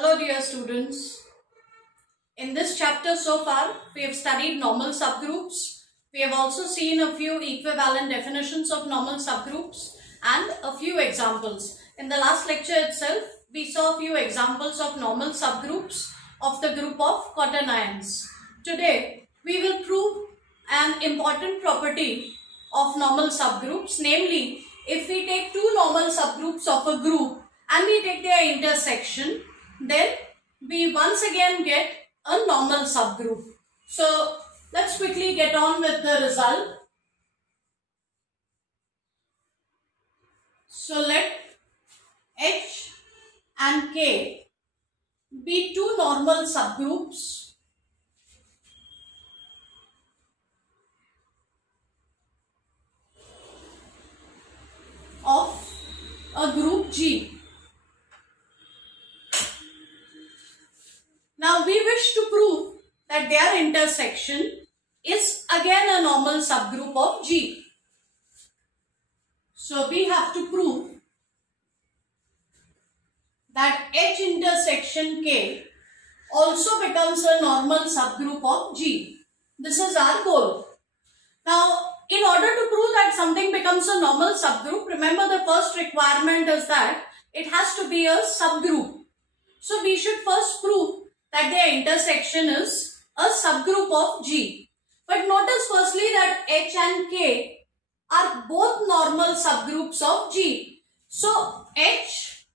Hello dear students. In this chapter so far, we have studied normal subgroups. We have also seen a few equivalent definitions of normal subgroups and a few examples. In the last lecture itself, we saw a few examples of normal subgroups of the group of quaternions. Today, we will prove an important property of normal subgroups, namely, if we take two normal subgroups of a group and we take their intersection, then we once again get a normal subgroup. So let's quickly get on with the result. So let H and K be two normal subgroups of a group G. Now we wish to prove that their intersection is again a normal subgroup of G. So we have to prove that H intersection K also becomes a normal subgroup of G. This is our goal. Now, in order to prove that something becomes a normal subgroup, remember the first requirement is that it has to be a subgroup. So we should first prove that their intersection is a subgroup of G. But notice firstly that H and K are both normal subgroups of G. So H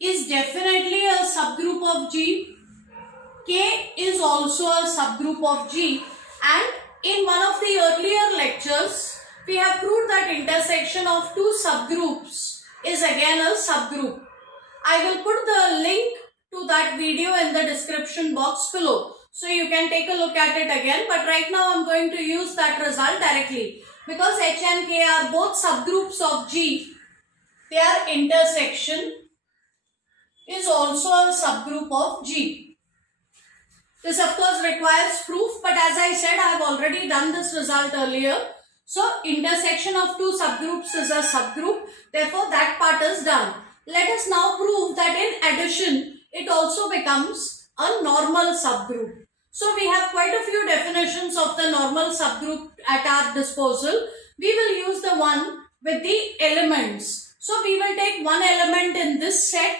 is definitely a subgroup of G. K is also a subgroup of G, and in one of the earlier lectures, we have proved that intersection of two subgroups is again a subgroup. I will put the link to that video in the description box below, so you can take a look at it again, but right now I am going to use that result directly. Because H and K are both subgroups of G, their intersection is also a subgroup of G. This of course requires proof, but as I said, I have already done this result earlier. So intersection of two subgroups is a subgroup, therefore that part is done. Let us now prove that in addition, it also becomes a normal subgroup. So we have quite a few definitions of the normal subgroup at our disposal. We will use the one with the elements. So we will take one element in this set.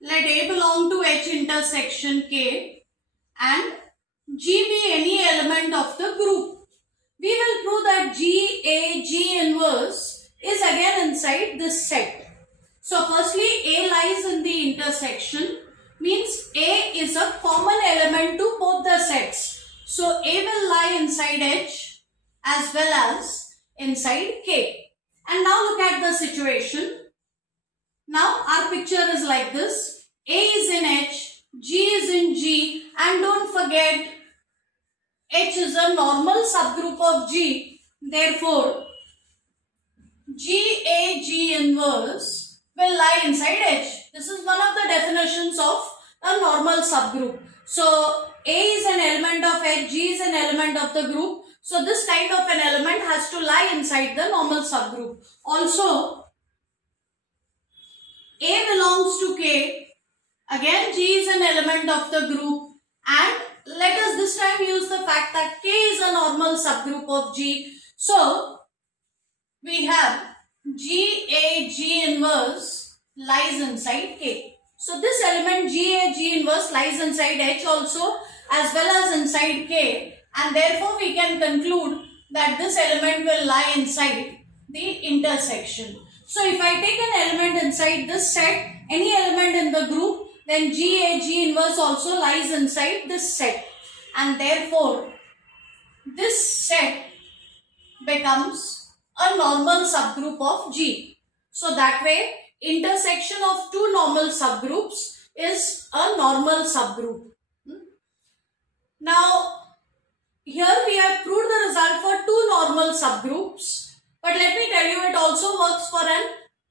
Let A belong to H intersection K and G be any element of the group. We will prove that G, A, G inverse is again inside this set. So firstly, A lies in the intersection, means A is a common element to both the sets. So A will lie inside H as well as inside K. And now look at the situation. Now our picture is like this. A is in H, G is in G, and don't forget H is a normal subgroup of G. Therefore, G inverse will lie inside H. This is one of the definitions of a normal subgroup. So, A is an element of H, G is an element of the group. So, this kind of an element has to lie inside the normal subgroup. Also, A belongs to K. Again, G is an element of the group, and let us this time use the fact that K is a normal subgroup of G. So, we have G inverse lies inside K. So, this element G inverse lies inside H also as well as inside K, and therefore we can conclude that this element will lie inside the intersection. So, if I take an element inside this set, any element in the group, then G inverse also lies inside this set, and therefore this set becomes a normal subgroup of G. So that way intersection of two normal subgroups is a normal subgroup. Now here we have proved the result for two normal subgroups, but let me tell you, it also works for an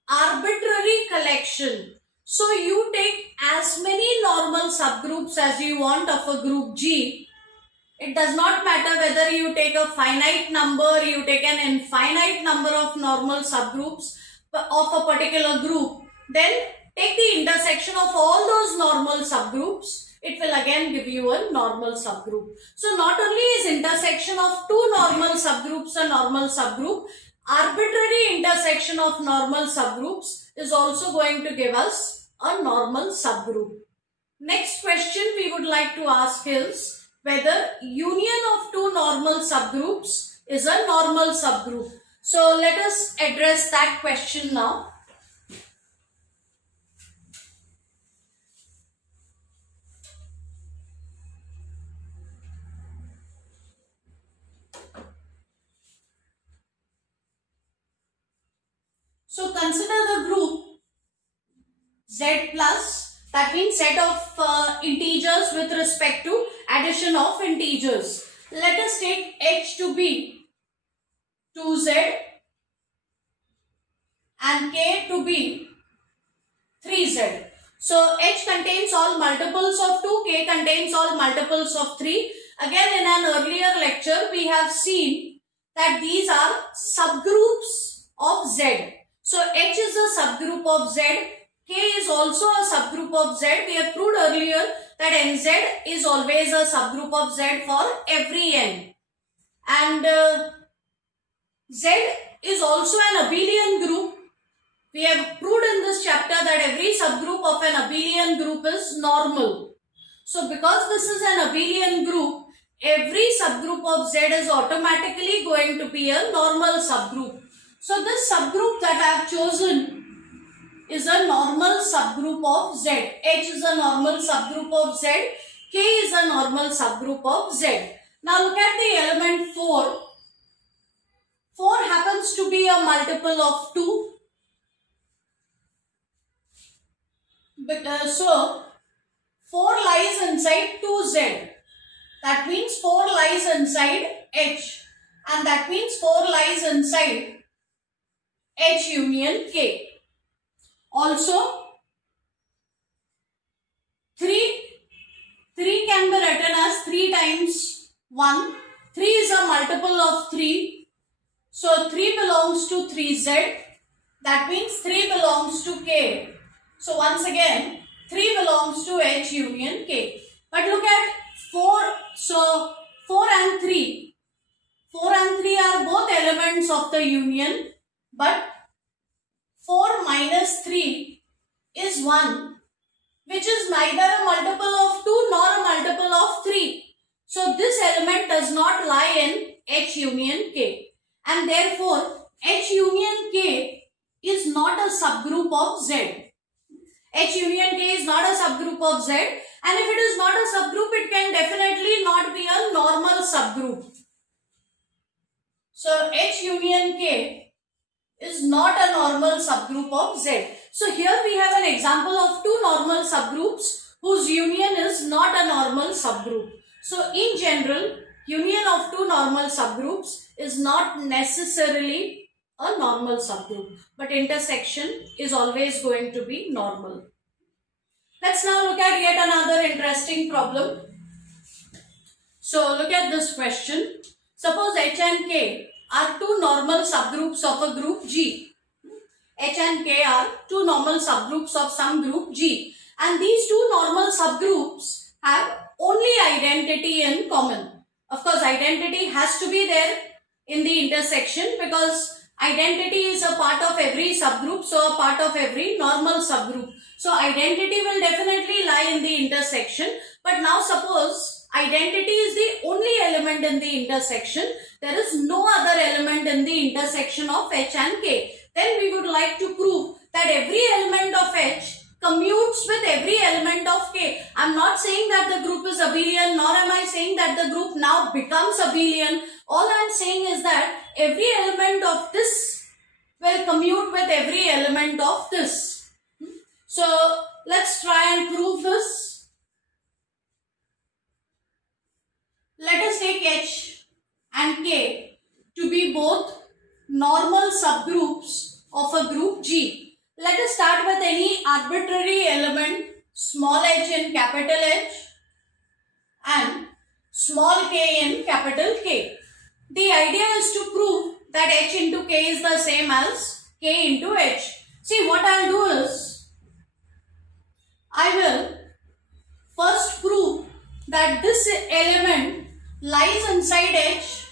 arbitrary collection. So you take as many normal subgroups as you want of a group G. It does not matter whether you take a finite number, you take an infinite number of normal subgroups of a particular group. Then take the intersection of all those normal subgroups, it will again give you a normal subgroup. So not only is intersection of two normal subgroups a normal subgroup, arbitrary intersection of normal subgroups is also going to give us a normal subgroup. Next question we would like to ask is whether union of two normal subgroups is a normal subgroup. So let us address that question now. So consider the group Z plus, that means set of integers with respect to addition of integers. Let us take H to be 2Z and K to be 3Z. So H contains all multiples of 2, K contains all multiples of 3. Again, in an earlier lecture, we have seen that these are subgroups of Z. So H is a subgroup of Z, K is also a subgroup of Z. We have proved earlier that Nz is always a subgroup of Z for every N. And Z is also an abelian group. We have proved in this chapter that every subgroup of an abelian group is normal. So because this is an abelian group, every subgroup of Z is automatically going to be a normal subgroup. So this subgroup that I have chosen is a normal subgroup of Z. H is a normal subgroup of Z. K is a normal subgroup of Z. Now look at the element 4. 4 happens to be a multiple of 2. So 4 lies inside 2Z. That means 4 lies inside H. And that means 4 lies inside H union K. Also, 3 can be written as 3 times 1. 3 is a multiple of 3. So 3 belongs to 3Z. That means 3 belongs to K. So once again, 3 belongs to H union K. But look at 4. So 4 and 3. 4 and 3 are both elements of the union. But 4 minus 3 is 1, which is neither a multiple of 2 nor a multiple of 3. So this element does not lie in H union K. And therefore, H union K is not a subgroup of Z. H union K is not a subgroup of Z. And if it is not a subgroup, it can definitely not be a normal subgroup. So H union K is not a normal subgroup of Z. So here we have an example of two normal subgroups whose union is not a normal subgroup. So in general, union of two normal subgroups is not necessarily a normal subgroup, but intersection is always going to be normal. Let's now look at yet another interesting problem. So look at this question. Suppose H and K are two normal subgroups of a group G. H and K are two normal subgroups of some group G. And these two normal subgroups have only identity in common. Of course, identity has to be there in the intersection because identity is a part of every subgroup, so a part of every normal subgroup. So identity will definitely lie in the intersection. But now suppose identity is the only element in the intersection. There is no other element in the intersection of H and K. Then we would like to prove that every element of H commutes with every element of K. I am not saying that the group is abelian, nor am I saying that the group now becomes abelian. All I am saying is that every element of this will commute with every element of this. So let's try and prove this. Let us take H and K to be both normal subgroups of a group G. Let us start with any arbitrary element, small h in capital H and small k in capital K. The idea is to prove that H into K is the same as K into H. See, what I'll do is, I will first prove that this element lies inside H.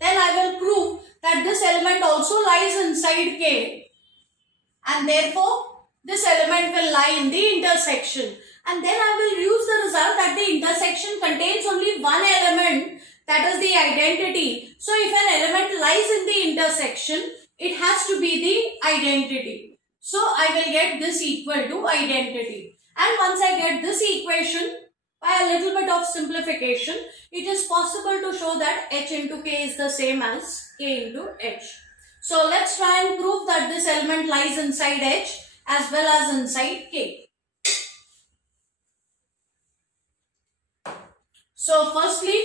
Then I will prove that this element also lies inside K. And therefore, this element will lie in the intersection. And then I will use the result that the intersection contains only one element, that is the identity. So if an element lies in the intersection, it has to be the identity. So I will get this equal to identity. And once I get this equation, by a little bit of simplification, it is possible to show that H into K is the same as K into H. So let's try and prove that this element lies inside H as well as inside K. So firstly,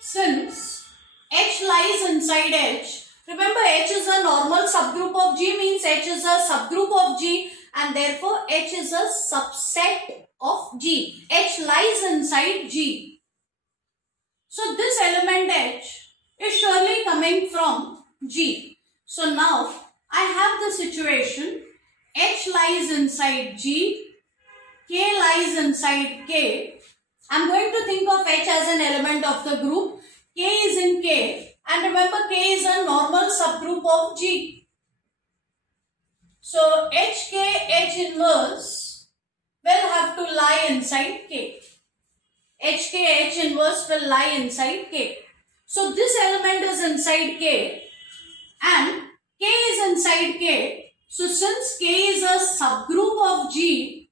since H lies inside H, remember H is a normal subgroup of G, means H is a subgroup of G, and therefore H is a subset of G. H lies inside G. So this element H is surely coming from G. So now I have the situation H lies inside G, K lies inside K. I am going to think of H as an element of the group, K is in K, and remember K is a normal subgroup of G. So HK, H inverse will have to lie inside K. HK, H inverse will lie inside K. So this element is inside K and K is inside K. So since K is a subgroup of G,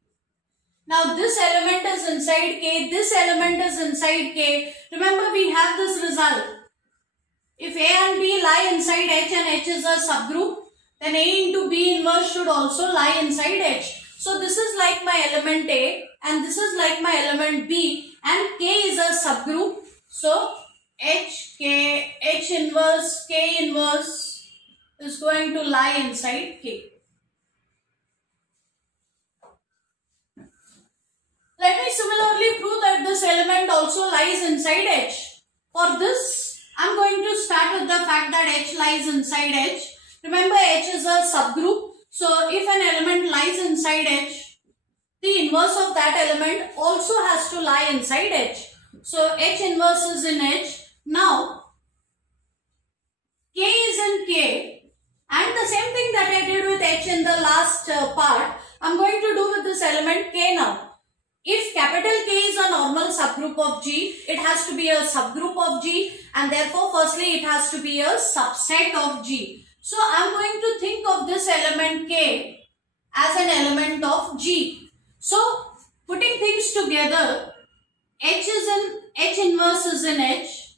now this element is inside K, this element is inside K. Remember we have this result. If A and B lie inside H and H is a subgroup, then A into B inverse should also lie inside H. So this is like my element A and this is like my element B and K is a subgroup. So H, K, H inverse, K inverse is going to lie inside K. Let me similarly prove that this element also lies inside H. For this, I am going to start with the fact that H lies inside H. Remember H is a subgroup. So if an element lies inside H, the inverse of that element also has to lie inside H. So H inverse is in H. Now K is in K, and the same thing that I did with H in the last part, I am going to do with this element K now. If capital K is a normal subgroup of G, it has to be a subgroup of G, and therefore firstly it has to be a subset of G. So I am going to think of this element K as an element of G. So putting things together, H inverse is in H,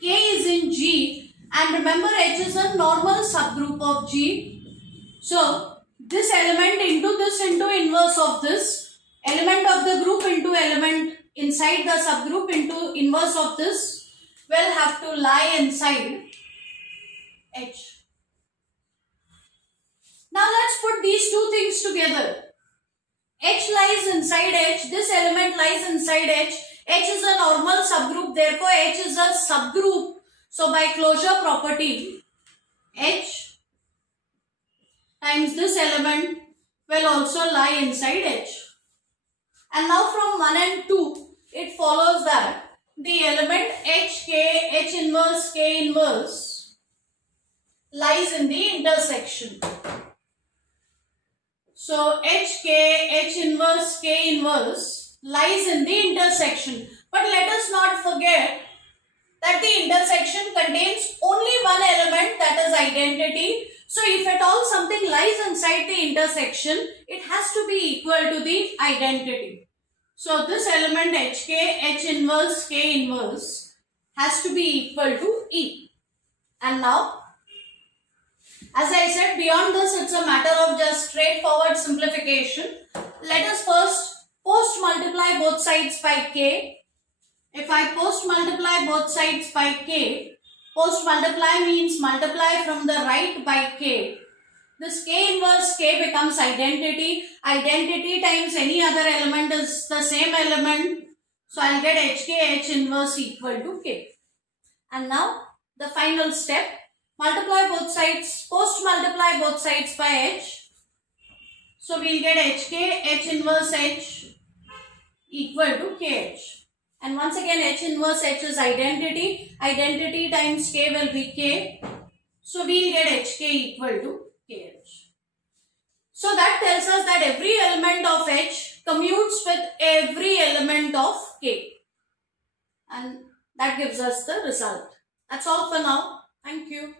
K is in G, and remember H is a normal subgroup of G. So this element into inverse of this, element of the group into element inside the subgroup into inverse of this will have to lie inside H. Now let's put these two things together. H lies inside H, this element lies inside H. H is a normal subgroup, therefore H is a subgroup. So by closure property, H times this element will also lie inside H. And now from 1 and 2, it follows that the element HK, H inverse, K inverse lies in the intersection. So HK, H inverse, K inverse lies in the intersection. But let us not forget that the intersection contains only one element, that is identity. So if at all something lies inside the intersection, it has to be equal to the identity. So this element HK, H inverse, K inverse has to be equal to E. And now, as I said, beyond this it's a matter of just straightforward simplification. Let us first post multiply both sides by K. If I post multiply both sides by K, post multiply means multiply from the right by K. This K inverse K becomes identity. Identity times any other element is the same element. So I'll get HK, H inverse equal to K. And now the final step, multiply both sides, post multiply both sides by H. So we'll get HK, H inverse H equal to KH. And once again, H inverse H is identity. Identity times K will be K. So we'll get HK equal to KH. So that tells us that every element of H commutes with every element of K. And that gives us the result. That's all for now. Thank you.